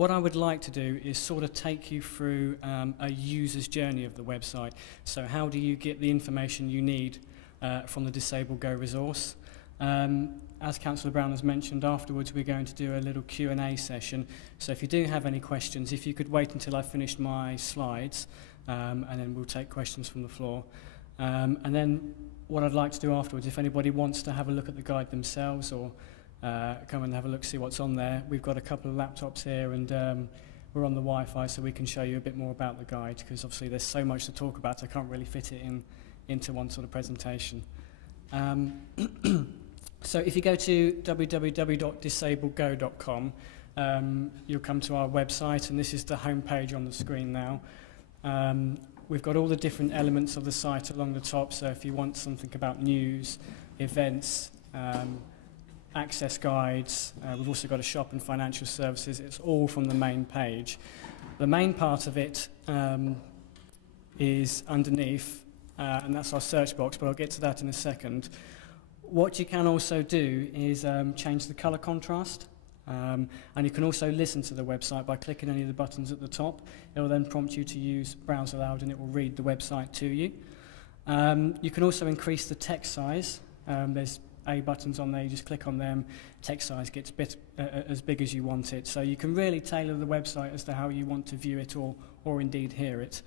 What I would like to do is sort of take you through a user's journey of the website. So how do you get the information you need from the Disabled Go resource? As Councillor Brown has mentioned, afterwards we're going to do a little Q&A session. So if you do have any questions, if you could wait until I've finished my slides, and then we'll take questions from the floor. And then what I'd like to do afterwards, if anybody wants to have a look at the guide themselves or come and have a look, see what's on there. We've got a couple of laptops here, and we're on the Wi-Fi, so we can show you a bit more about the guide, because obviously there's so much to talk about, I can't really fit it into one sort of presentation. So if you go to www.disabledgo.com, you'll come to our website, and this is the home page on the screen now. We've got all the different elements of the site along the top, so if you want something about news, events, access guides, we've also got a shop and financial services. It's all from the main page. The main part of it is underneath, and that's our search box, but I'll get to that in a second. What you can also do is change the colour contrast, and you can also listen to the website by clicking any of the buttons at the top. It will then prompt you to use Browse Aloud, and it will read the website to you. You can also increase the text size. There's A buttons on there, you just click on them, text size gets as big as you want it. So you can really tailor the website as to how you want to view it or indeed hear it.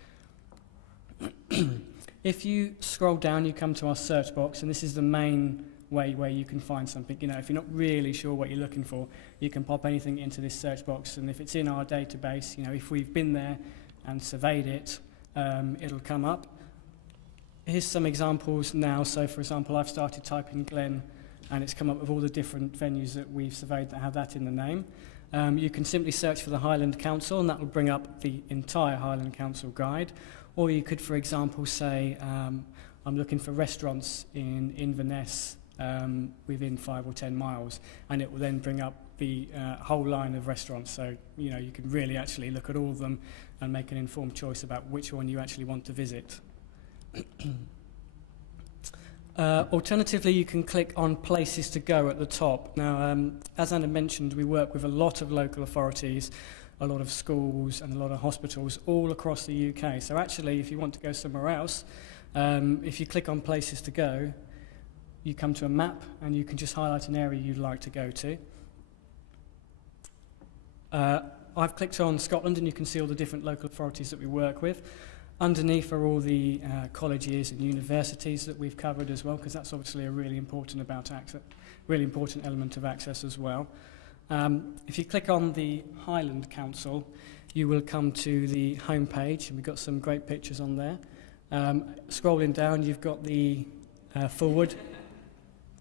If you scroll down, you come to our search box, and this is the main way where you can find something. You know, if you're not really sure what you're looking for, you can pop anything into this search box, and if it's in our database, you know, if we've been there and surveyed it, it'll come up. Here's some examples now. So, for example, I've started typing Glen, and it's come up with all the different venues that we've surveyed that have that in the name. You can simply search for the Highland Council, and that will bring up the entire Highland Council guide. Or you could, for example, say, I'm looking for restaurants in Inverness within 5 or 10 miles, and it will then bring up the whole line of restaurants. So, you know, you can really actually look at all of them and make an informed choice about which one you actually want to visit. Alternatively, you can click on places to go at the top. Now, as Anna mentioned, we work with a lot of local authorities, a lot of schools and a lot of hospitals all across the UK. So actually, if you want to go somewhere else, if you click on places to go, you come to a map and you can just highlight an area you'd like to go to. I've clicked on Scotland, and you can see all the different local authorities that we work with. Underneath are all the colleges and universities that we've covered as well, because that's obviously a really important element of access as well. If you click on the Highland Council, you will come to the home page, and we've got some great pictures on there. Scrolling down, you've got the forward.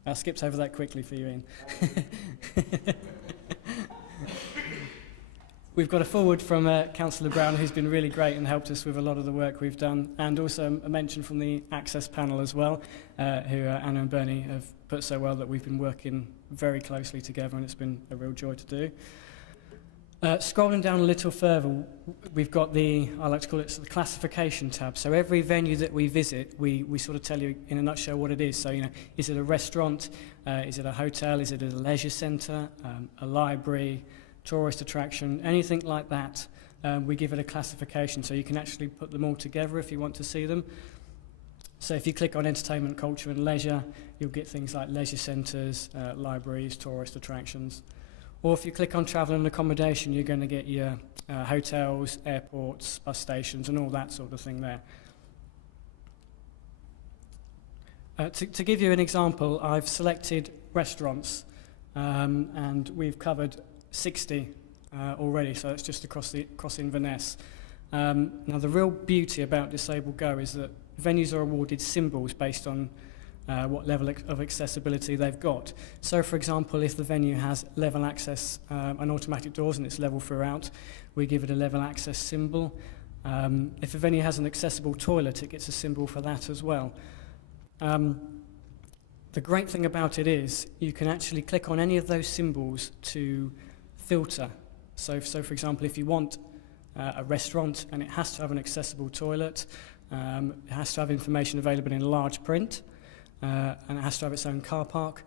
I skipped over that quickly for you, Ian. We've got a forward from Councillor Brown, who's been really great and helped us with a lot of the work we've done, and also a mention from the Access panel as well, who Anna and Bernie have put so well that we've been working very closely together, and it's been a real joy to do. Scrolling down a little further, we've got I like to call it the classification tab. So every venue that we visit, we sort of tell you in a nutshell what it is. So, you know, is it a restaurant? Is it a hotel? Is it a leisure centre? A library? Tourist attraction, anything like that, we give it a classification, so you can actually put them all together if you want to see them. So if you click on entertainment, culture and leisure, you'll get things like leisure centres, libraries, tourist attractions. Or if you click on travel and accommodation, you're going to get your hotels, airports, bus stations and all that sort of thing there. To give you an example, I've selected restaurants, and we've covered 60 already, so it's just across Inverness. Now, the real beauty about Disabled Go is that venues are awarded symbols based on what level of accessibility they've got. So, for example, if the venue has level access and automatic doors and it's level throughout, we give it a level access symbol. If a venue has an accessible toilet, it gets a symbol for that as well. The great thing about it is you can actually click on any of those symbols to filter. So for example, if you want a restaurant and it has to have an accessible toilet, it has to have information available in large print, and it has to have its own car park,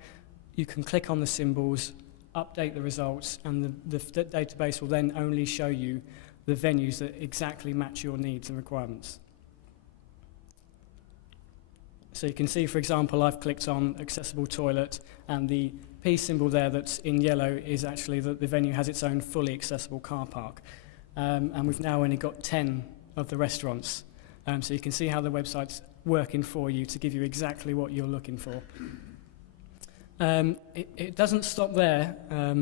you can click on the symbols update the results, and the database will then only show you the venues that exactly match your needs and requirements. So you can see, for example, I've clicked on accessible toilet, and the P symbol there that's in yellow is actually that the venue has its own fully accessible car park. And we've now only got 10 of the restaurants. So you can see how the website's working for you to give you exactly what you're looking for. It doesn't stop there.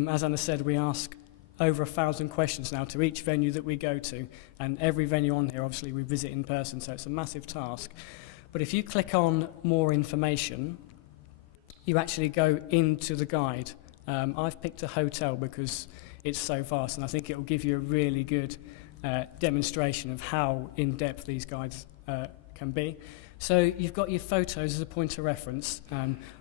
As Anna said, we ask over 1,000 questions now to each venue that we go to, and every venue on here, obviously, we visit in person, so it's a massive task. But if you click on more information, you actually go into the guide. I've picked a hotel because it's so vast, and I think it will give you a really good demonstration of how in-depth these guides can be. So you've got your photos as a point of reference.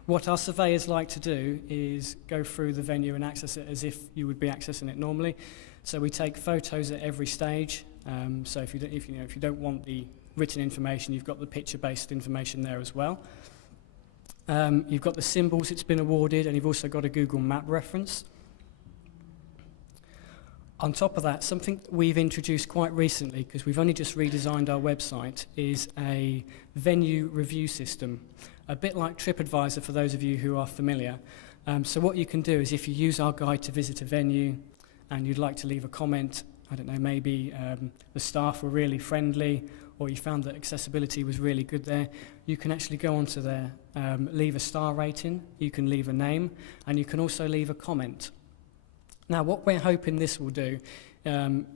What our surveyors like to do is go through the venue and access it as if you would be accessing it normally. So we take photos at every stage. So if you don't want the written information, you've got the picture-based information there as well. You've got the symbols it's been awarded, and you've also got a Google Map reference. On top of that, something we've introduced quite recently, because we've only just redesigned our website, is a venue review system, a bit like TripAdvisor for those of you who are familiar. So what you can do is, if you use our guide to visit a venue and you'd like to leave a comment, I don't know, maybe the staff were really friendly, or you found that accessibility was really good there, you can actually go onto there, leave a star rating, you can leave a name, and you can also leave a comment. Now, what we're hoping this will do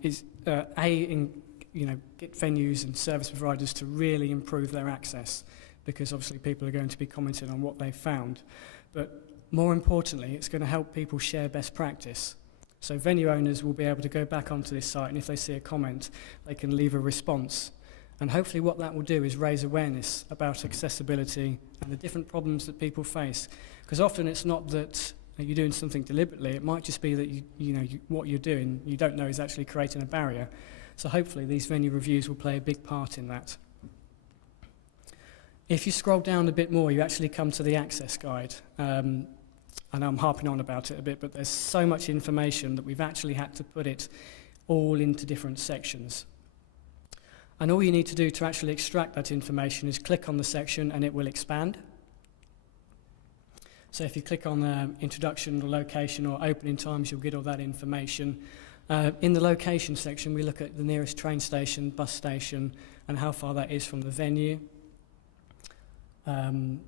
is, get venues and service providers to really improve their access, because obviously people are going to be commenting on what they've found. But more importantly, it's going to help people share best practice. So venue owners will be able to go back onto this site, and if they see a comment, they can leave a response. And hopefully what that will do is raise awareness about accessibility and the different problems that people face. Because often it's not that you're doing something deliberately, it might just be that what you're doing, you don't know, is actually creating a barrier. So hopefully these venue reviews will play a big part in that. If you scroll down a bit more, you actually come to the access guide. And I'm harping on about it a bit, but there's so much information that we've actually had to put it all into different sections. And all you need to do to actually extract that information is click on the section and it will expand. So if you click on introduction or location or opening times, you'll get all that information. In the location section, we look at the nearest train station, bus station, and how far that is from the venue. The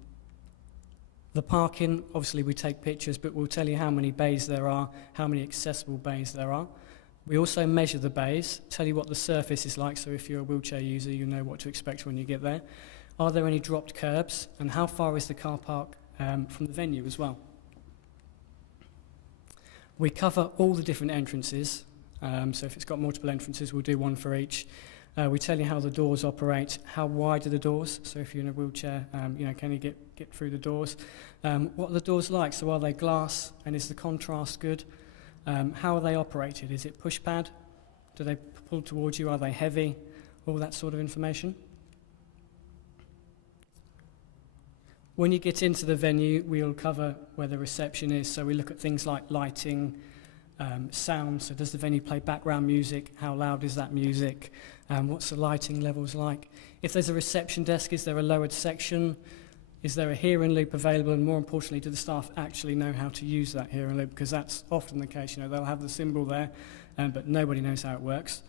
parking, obviously we take pictures, but we'll tell you how many bays there are, how many accessible bays there are. We also measure the bays, tell you what the surface is like, so if you're a wheelchair user, you know what to expect when you get there. Are there any dropped curbs, and how far is the car park from the venue as well? We cover all the different entrances, so if it's got multiple entrances, we'll do one for each. We tell you how the doors operate, how wide are the doors, so if you're in a wheelchair, can you get through the doors? What are the doors like, so are they glass, and is the contrast good? How are they operated? Is it push pad? Do they pull towards you? Are they heavy? All that sort of information. When you get into the venue, we'll cover where the reception is. So we look at things like lighting, sound. So does the venue play background music? How loud is that music? What's the lighting levels like? If there's a reception desk, is there a lowered section? Is there a hearing loop available? And more importantly, do the staff actually know how to use that hearing loop? Because that's often the case. They'll have the symbol there, but nobody knows how it works.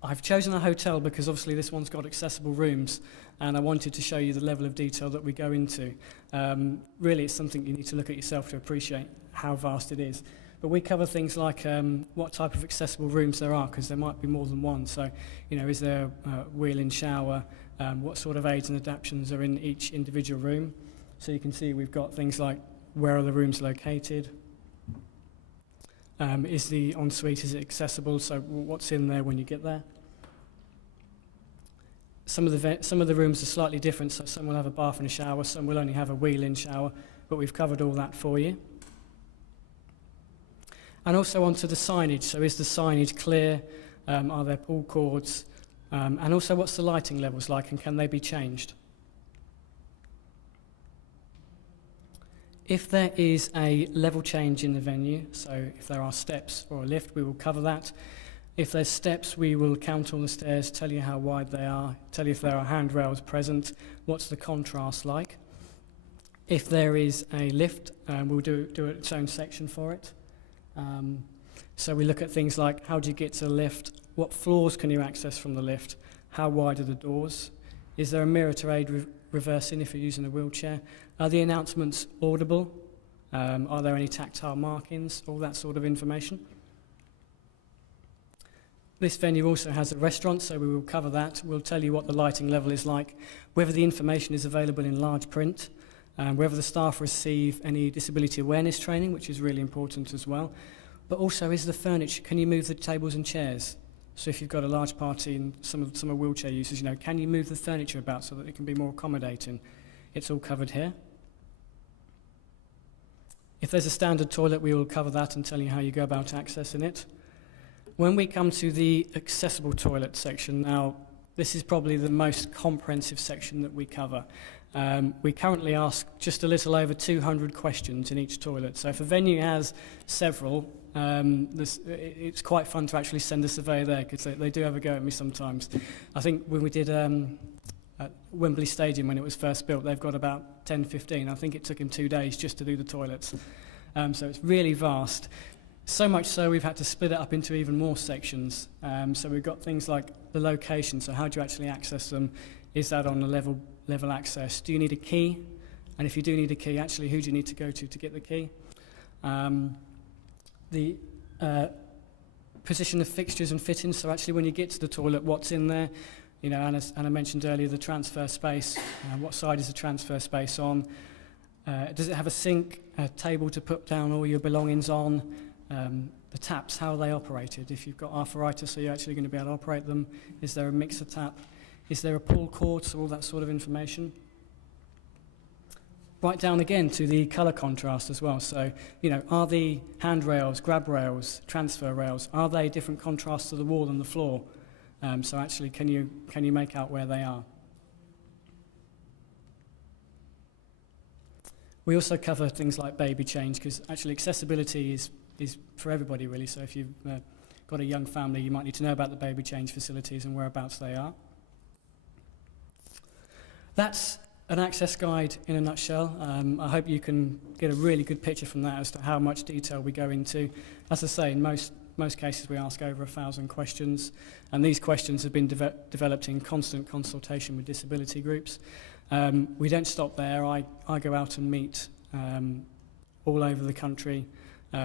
I've chosen a hotel because obviously this one's got accessible rooms, and I wanted to show you the level of detail that we go into. Really, it's something you need to look at yourself to appreciate how vast it is. But we cover things like what type of accessible rooms there are, because there might be more than one. So, is there a wheel-in shower? What sort of aids and adaptations are in each individual room? So you can see we've got things like, where are the rooms located? Is the ensuite, is it accessible? So what's in there when you get there? Some of the rooms are slightly different, so some will have a bath and a shower, some will only have a wheel-in shower, but we've covered all that for you. And also onto the signage. So is the signage clear? Are there pull cords? And also, what's the lighting levels like, and can they be changed? If there is a level change in the venue, so if there are steps or a lift, we will cover that. If there's steps, we will count all the stairs, tell you how wide they are, tell you if there are handrails present, what's the contrast like. If there is a lift, we'll do its own section for it. So we look at things like how do you get to the lift, what floors can you access from the lift, how wide are the doors, is there a mirror to aid reversing if you're using a wheelchair, are the announcements audible, are there any tactile markings, all that sort of information. This venue also has a restaurant, so we will cover that. We'll tell you what the lighting level is like, whether the information is available in large print, whether the staff receive any disability awareness training, which is really important as well. But also, is the furniture, can you move the tables and chairs? So if you've got a large party and some are wheelchair users, can you move the furniture about so that it can be more accommodating? It's all covered here. If there's a standard toilet, we will cover that and tell you how you go about accessing it. When we come to the accessible toilet section, now this is probably the most comprehensive section that we cover. We currently ask just a little over 200 questions in each toilet. So if a venue has several, it's quite fun to actually send a surveyor there because they do have a go at me sometimes. I think when we did at Wembley Stadium when it was first built, they've got about 10, 15. I think it took him 2 days just to do the toilets. So it's really vast. So much so we've had to split it up into even more sections. So we've got things like the location, so how do you actually access them? Is that on a level access? Do you need a key? And if you do need a key, actually who do you need to go to get the key? The position of fixtures and fittings, so actually when you get to the toilet, what's in there? Anna mentioned earlier the transfer space. What side is the transfer space on? Does it have a sink, a table to put down all your belongings on? The taps, how are they operated? If you've got arthritis, are you actually going to be able to operate them? Is there a mixer tap? Is there a pull cord? So all that sort of information. Right down again to the colour contrast as well. So, are the handrails, grab rails, transfer rails, are they different contrasts to the wall and the floor? So actually, can you make out where they are? We also cover things like baby change because actually accessibility is for everybody really. So if you've got a young family, you might need to know about the baby change facilities and whereabouts they are. That's an access guide in a nutshell. I hope you can get a really good picture from that as to how much detail we go into. As I say, in most cases we ask over 1,000 questions, and these questions have been developed in constant consultation with disability groups. We don't stop there. I go out and meet all over the country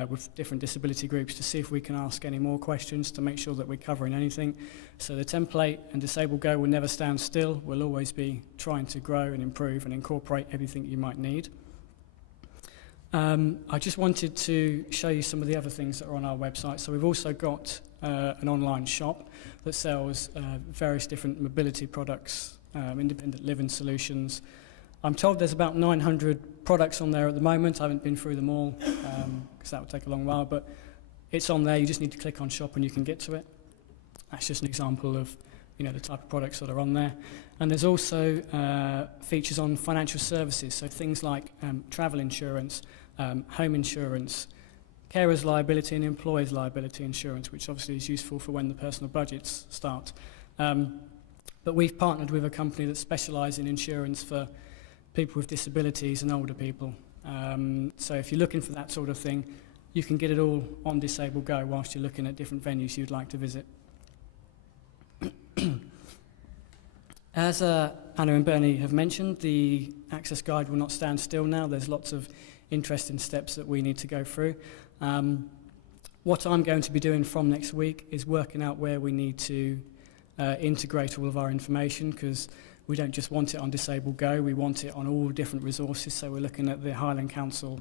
with different disability groups to see if we can ask any more questions to make sure that we're covering anything. So the template and Disable Go will never stand still. We'll always be trying to grow and improve and incorporate everything you might need. I just wanted to show you some of the other things that are on our website. So we've also got an online shop that sells various different mobility products, independent living solutions. I'm told there's about 900 products on there at the moment. I haven't been through them all because that would take a long while, but it's on there. You just need to click on shop and you can get to it. That's just an example of the type of products that are on there. And there's also features on financial services, so things like travel insurance, home insurance, carers liability and employers liability insurance, which obviously is useful for when the personal budgets start. But we've partnered with a company that specialises in insurance for people with disabilities and older people. So if you're looking for that sort of thing, you can get it all on Disable Go whilst you're looking at different venues you'd like to visit. As Anna and Bernie have mentioned, the access guide will not stand still now. There's lots of interesting steps that we need to go through. What I'm going to be doing from next week is working out where we need to integrate all of our information, because we don't just want it on Disable Go, we want it on all different resources. So we're looking at the Highland Council,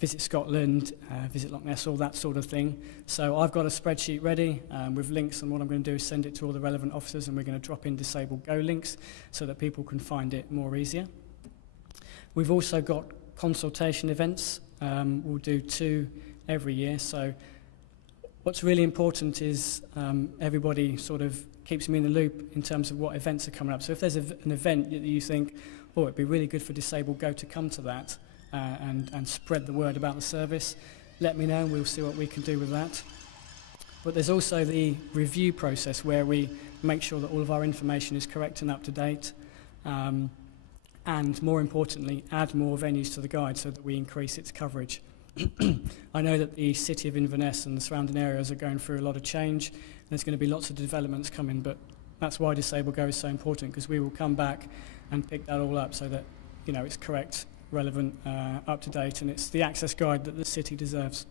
Visit Scotland, Visit Loch Ness, all that sort of thing. So I've got a spreadsheet ready with links, and what I'm going to do is send it to all the relevant officers, and we're going to drop in Disable Go links so that people can find it more easier. We've also got consultation events. We'll do 2 every year. So what's really important is everybody sort of keeps me in the loop in terms of what events are coming up. So if there's an event that you think, oh, it'd be really good for Disabled Go to come to that and spread the word about the service, let me know and we'll see what we can do with that. But there's also the review process where we make sure that all of our information is correct and up to date, and more importantly, add more venues to the guide so that we increase its coverage. I know that the city of Inverness and the surrounding areas are going through a lot of change. There's going to be lots of developments coming, but that's why Disabled Go is so important, because we will come back and pick that all up so that, you know, it's correct, relevant, up to date, and it's the access guide that the city deserves.